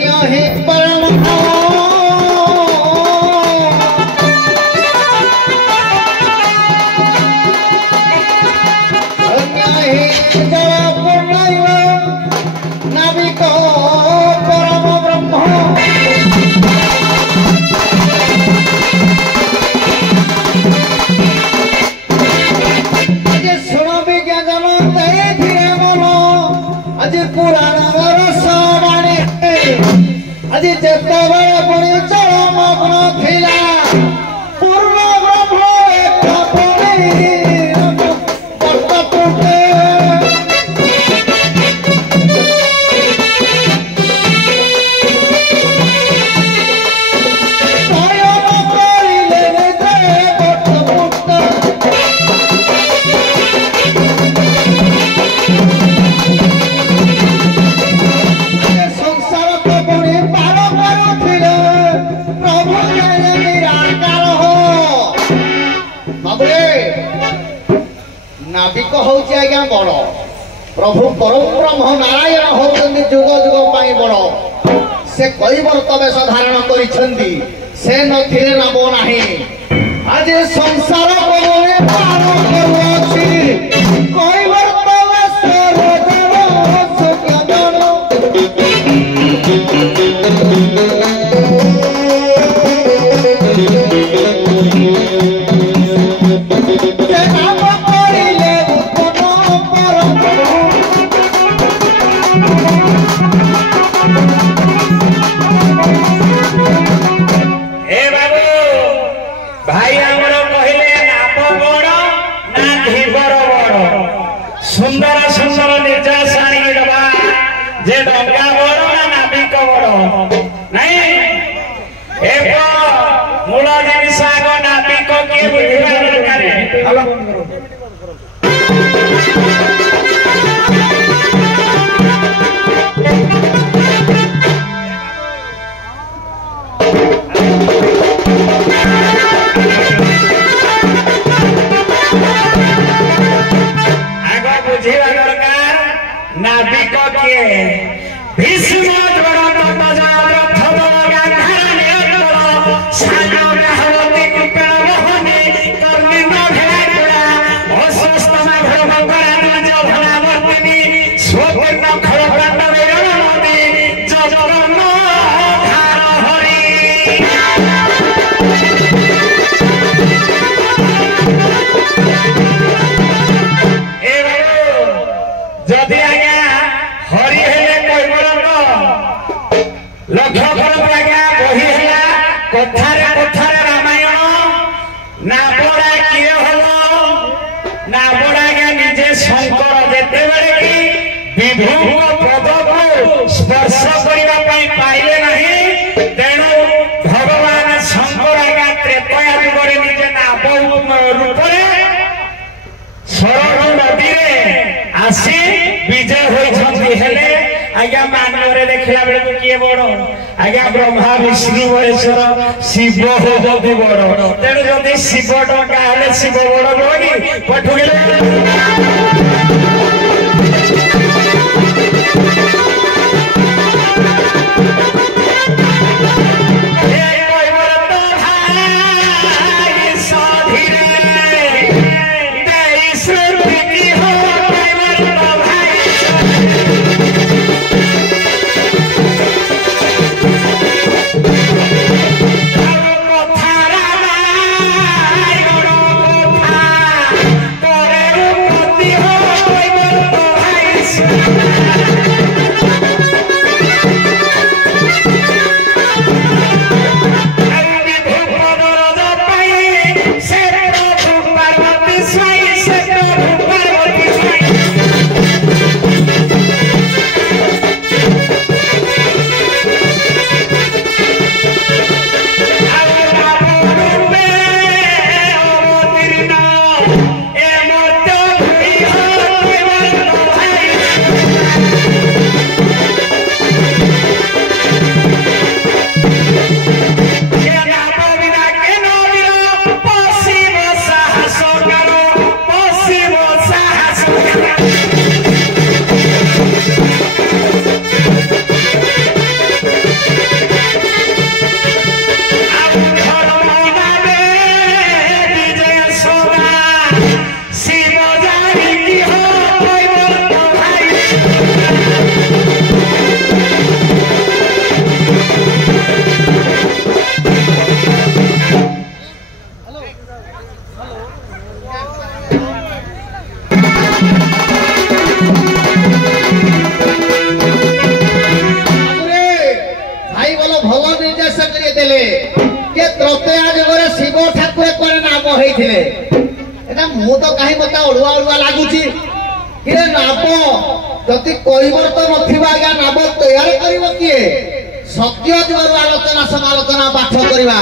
धन्य हे परम আজি যেতবেলে পুনি চল মগ্ন থিলা পূর্ণ ব্রহ্ম এক বর্তপুটে শয়ন করিলে বর্তপুটে नाविक हूँ आज्ञा बड़ प्रभु परम ब्रह्म नारायण होती जुग जुग बड़ से कैवर्त वेश धारण से नथिले नाम नहीं आज संसार पवने पार करुअछि कैवर्त वेश सुंदर सुंदर निर्जास आनी दबा जे डंगा बड़ ना नाविक बड़ नहीं एक मूल जिनिस आग नाविक किए बुझिबा दरकार नाविक किए भीष्म जदि आज्ञा हरि हेले लक्ष्य करत आज्ञा बही है कथारे कथारे रामायण नाबड़ा किए हलो नाबड़ा आज्ञा निजे शंकर जेते बेले कि विभुଙ୍କ पदକୁ स्पर्श କରିବା ପାଇଁ ପାଇଲେ ନାହିଁ ତେଣୁ ଭଗବାନ ଶଙ୍କର ଆଜ୍ଞା ତ୍ରେତୟା ଯୁଗରେ ନିଜେ ନାବ ରୂପରେ ସରଳ ନଦୀରେ आसी विजय होइछन्ति हेले आज्ञा मानवरे देखला बेले को किए बड़ आज्ञा ब्रह्मा विष्णु महेश्वर शिव होती बड़ तेणु जदि शिव टंका हेले शिव बड़ जोगी पठुले ଲଗେଇଥିଲେ এটা ମୁଁ ତ କାହିଁ ମତେ ଅଡୁଆ ଅଡୁଆ ଲାଗୁଛି କିରେ ନାବ ଯଦି କହିବାର ତ ନଥିବ ଆଜ୍ଞା ନାବ ତୟାର କରିବ କିଏ ସତ୍ୟ ଯୁଗରୁ ଆଲୋଚନା ସମାଲୋଚନା ପାଠ କରିବା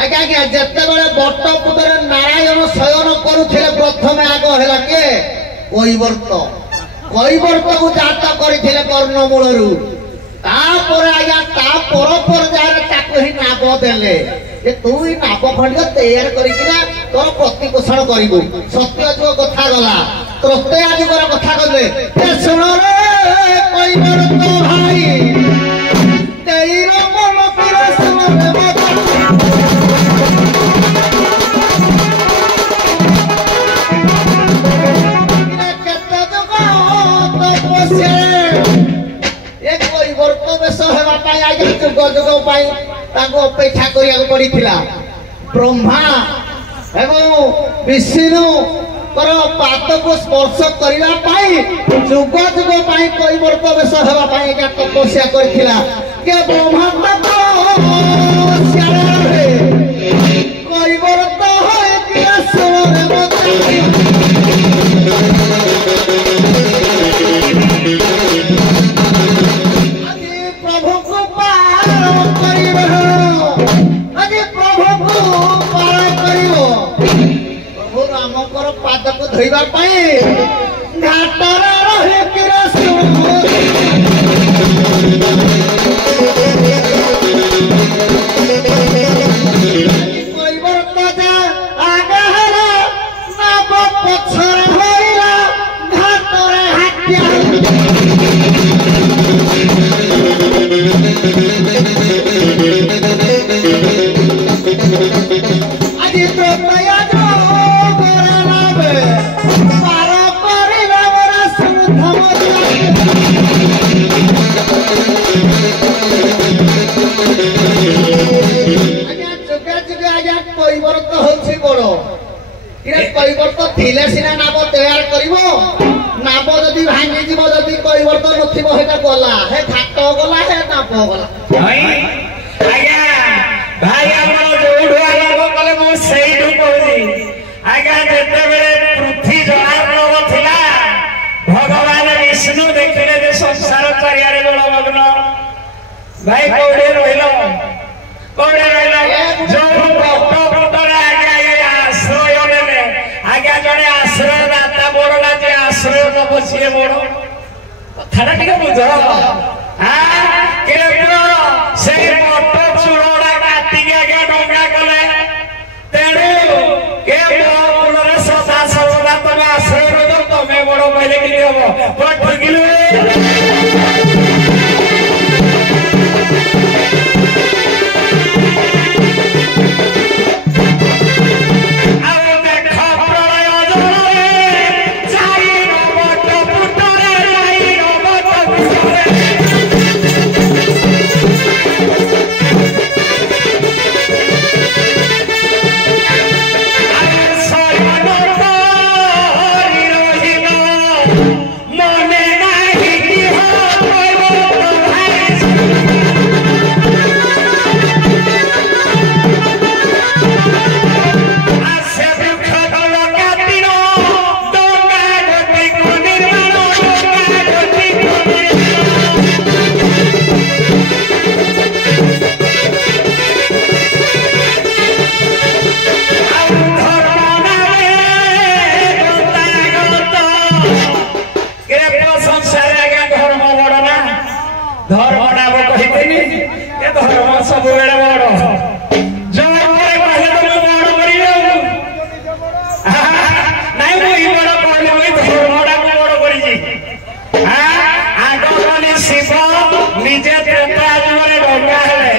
ଆଜ୍ଞା ଆଜ୍ଞା ଯେତେବେଳେ ବଟପୁଟରେ ନାରାୟଣ ଶୟନ କରୁଥିଲେ ପ୍ରଥମେ ଆଗ ହେଲା କିଏ কৈବର୍ତ୍ତକୁ ଜାତ କରିଥିଲେ କର୍ଣ୍ଣମୂଳରୁ ତାପରେ ଆଜ୍ଞା ତା ପର ପର୍ଯ୍ୟାୟରେ ତାକୁ ହିଁ ନାବ ଦେଲେ ଯେ ତୁ ହିଁ ନାବ ଖଣ୍ଡିକ ତୟାର କରିକିନା ତୋର ପ୍ରତିପୋଷଣ କରିବୁ ସତ୍ୟ ଯୁଗ କଥା ଗଲା ତ୍ରେତୟା ଯୁଗର କଥା କହିଲେ ଶୁଣ ରେ কৈବର୍ତ୍ତ ଭାଇ ତେଇର ମନ ପିର ଶୁଣ ରେ କେତେ ଯୁଗ ତପସ୍ୟା কৈবর্ত বেশ হেবা পাই আগে যুগ যুগ পাই তাকে অপেক্ষা করিବାକୁ পড়িଥିଲା ব্রহ্মা এবং বিষ্ণু কর পাদକୁ স্পর্শ କରିବା ପାଇଁ যুগ যুগ ପାଇଁ কৈবর্ত বেশ হেবা ପାଇଁ আগে তপস্যা করিଥିଲା কে ব্রহ্মা তপস্যারে কৈবর্ত হয় কি আসরে মতাই ପାଦକୁ ଧୋଇବା ପାଇଁ ଘାଟରେ ରହି কৈବର୍ତ୍ତ ଯା ଆଗେ ହେଲା ନାବ ପଛରେ ହୋଇଲା ଘାଟରେ ହାଟ୍ୟା ଆଜି ତ୍ରେତୟା কৈবর্ত হচ্ছে বড় কৈবর্ত থিলে সিনা নাব তৈয়ার করিব নাব যদি ভাঙি যাব যদি কৈবর্ত নথিব সেটা গলা হে ঘাট গলা হে নাব গলা আজ্ঞা ভাই আমার যোউঠু আরম্ভ কলে মু সেইটু কହୁଛି আজ্ঞা যেতেবেলে পৃথ্বী জଳାর্ণব ଥିଲା ভগবান বিষ্ণু দেখিলে যে সংসার চারিয়ারে জলমগ্ন ভাই কোড়ে রহিল ଯୋଉ ବଟପୁଟରେ ଆଜ୍ଞା ଆଶ୍ରୟ ନେଲେ ଆଜ୍ଞା ଜଣେ ଆଶ୍ରୟ ଦାତା ବଡ ଯେ ଆଶ୍ରୟ ନବ ସିଏ ବଡ କଥାଟା ଟିକେ ବୁଝ ସେଇ ବଟ ଚୂଳଟା କାଟିକି ଆଜ୍ଞା ଡଙ୍ଗା କଲେ ତେଣୁ ଏ କୂଳରେ ସଦା ସର୍ବଦା ତମେ ଆଶ୍ରୟ ନବ ତମେ ବଡ କହିଲେ କି ହବ ଠକିଲୁ ସବୁବେଳେ ବଡ ଯୋଉ କହିଲେ ତମେ ବଡ କରିବ ନାଇଁ ମୁଁ ଇ ବଡ କହିଲେ ମୁଁ ଧର୍ମଟାକୁ ବଡ କରିଛି ଆଗ କଲି ଶିବ ନିଜେ ତ୍ରେତୟା ଯୁଗରେ ଡଙ୍ଗା ହେଲେ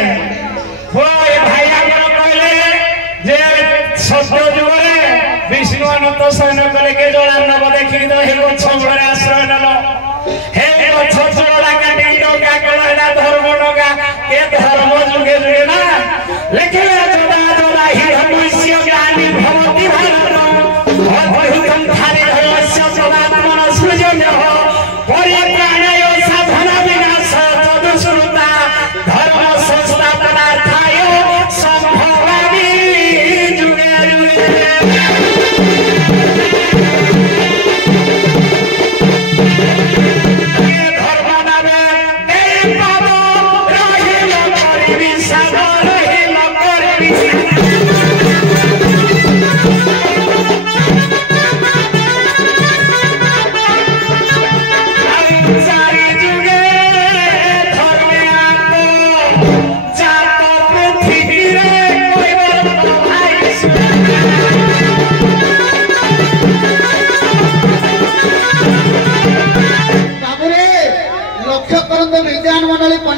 ଏ ଭାଇ ଆମର କହିଲେ ଯେ ସତ୍ୟ ଯୁଗରେ ବିଷ୍ଣୁ ଅନନ୍ତ ଶୟନ କଲେ କେ ଜଳାର୍ଣ୍ଣବ ଦେଖିକି ତ ହେ ଗଛ ମୂଳରେ ଆଶ୍ରୟ ନେଲ ହେ ଗଛ ଚୂଳଟା କାଟିକି ଡଙ୍ଗା କଲ ହେଲା ଧର୍ମ ଡଙ୍ଗା ଏ ଧର୍ମ ଯୁଗେ ଯୁଗେ ନା ଲେଖିଲେ ଯୋଦା ଯୋଦା ହି ମନୁଷ୍ୟ ଜ୍ଞାନୀ ଭବତି ଭାରତ ଅଦ୍ଭୁତଂ ଧାରି ରହସ୍ୟ ସଦାତ୍ମନ ସୃଜନ୍ୟ ପରିତ୍ରାଣାୟ ସାଧନ ବିନାଶ ତଦୁଶ୍ରୁତା ଧର୍ମ ସଂସ୍ଥାପନାର୍ଥାୟ ସମ୍ଭବାମି ଯୁଗେ ଯୁଗେ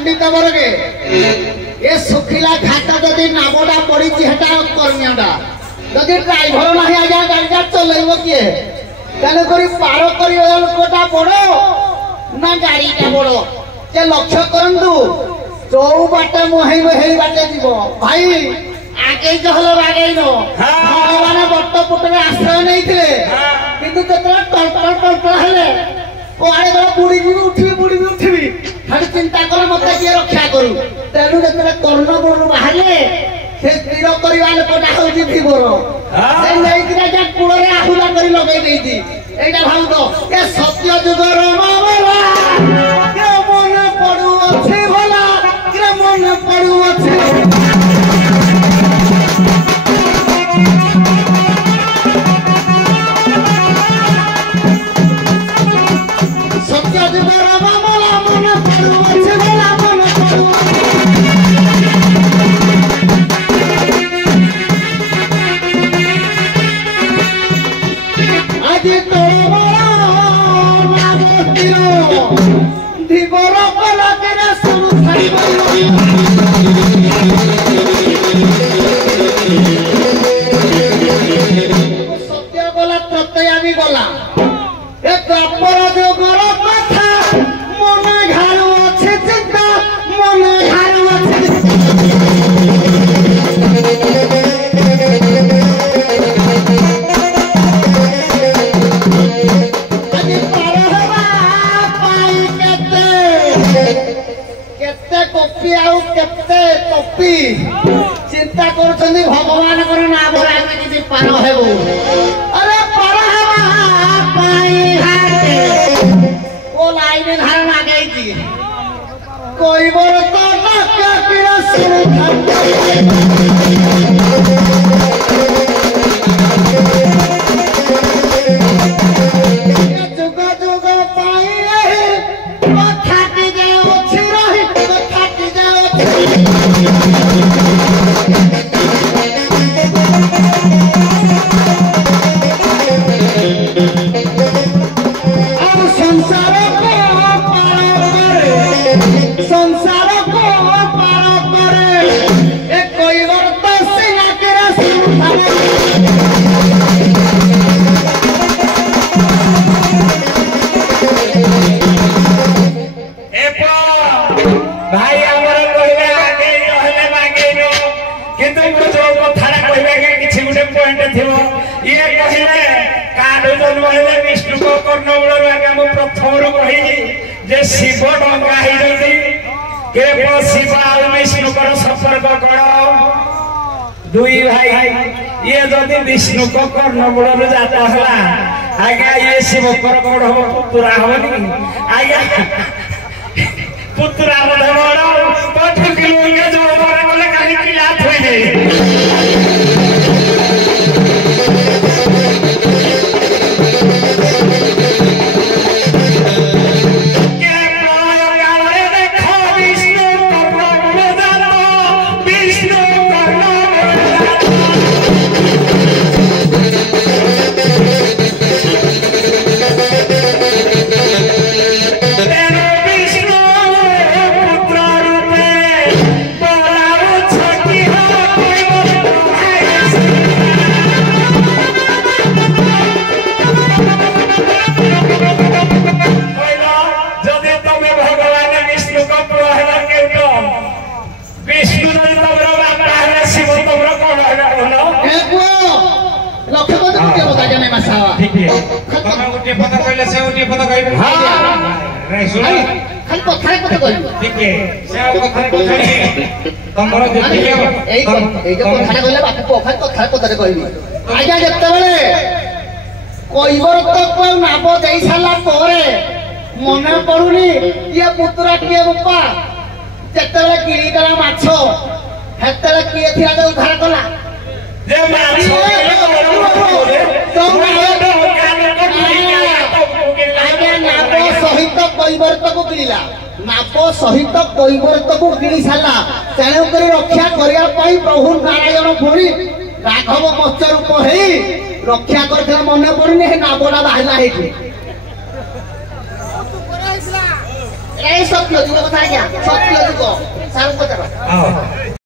पंडित वर्गे ये सुखिला घाट जदि नामटा पड़ी हेटा कर्मियाटा जदि ड्राइवर ना आज्ञा गाड़ीटा चलैब किए तेणुक पार करटा बड़ ना गाड़ीटा बड़ से लक्ष्य करंतु जो बाटे मुहई मुहई बाटे जीव भाई आगे जहल बागेन भगवान बट्टपुटरे आश्रय नहीं किंतु जतरा टलटल हेले कुआड़े गला बुड़ी उठबी खाली चिंता कर मत किए रक्षा करू तेणु जतरा कर्ण गुण बाहरे से स्थिर करवा लोकटा हूँ धीवर से नहीं कूड़े आहुला कर लगे देती एटा भाव तो ये सत्य जुगर मन पड़ू अच्छे भला मन पड़ू अच्छे सत्य जुगर मन पड़ू अच्छे भला मन पड़ू आज तो धीवर कला के शुरू सत्य गला प्रत्यय भी गला अपराधर कथा मन घालू अच्छे चिंता मन घालू अच्छे कपी आउ केते कपी चिंता करछनी भगवान कर नाम रामे कि पार हेबो अरे पार हेबा पाई हाते ओ लाइन धारणा गईची कोई बर तो नाका किरा सुन जुग जुग पाई कथा के जाओ छिरही कथा के जाओ अब संसार को पार करे एक कोई वर्त सिंह के भाई आमर कहबे आगे रहले मागे नो किंतु जो कथारा कहबे के किछि गुटे पॉइंट थिबो ये कहिले काडो जन्म हेले विष्णु को कर्णमूल आगे हम प्रथम रो कहि जे शिव डंगा हे जल्दी केवल शिव और विष्णु को संपर्क करो दुई भाई ये जदि विष्णु को कर्णमूल रो जाता हला आगे ये शिव पर कोड हो पुरा होनी आगे पुत्रा मधे बड़ पठ किलो के जो बड़े बोले काली की याद होई गई के प्रलय काले देखो विष्णु कर्णमूल जानो विष्णु कर्णमूल जानो उठे पता कहले से उठे पता कहबे हां रे सुन खाली कथा कथा कहबो ठीक है से कथा तमरो जे ए जो कथा कहले बापू को खाली कथा कथा कहबी आज्ञा जत्ते बेले कइबर तो को नाम देई साला परे मने पड़ुनी किए पुत्रा किए रूपा जत्ते बेले गिरी कला माछो हेते किए थिया जे उद्धार कला जे माछो सहित कैवर्त को किला नाप सहित कैवर्त को किणी सारा तेणुक रक्षा करने प्रभु नारायण पुणी राघव मत्स्य रूप हो रक्षा कर मन पड़नी नापटा बाहर ଏ ସତ୍ୟ ଯୁଗ କଥା ଆଜ୍ଞା ସତ୍ୟ ଯୁଗ ସାର୍ ପଚାର ହଁ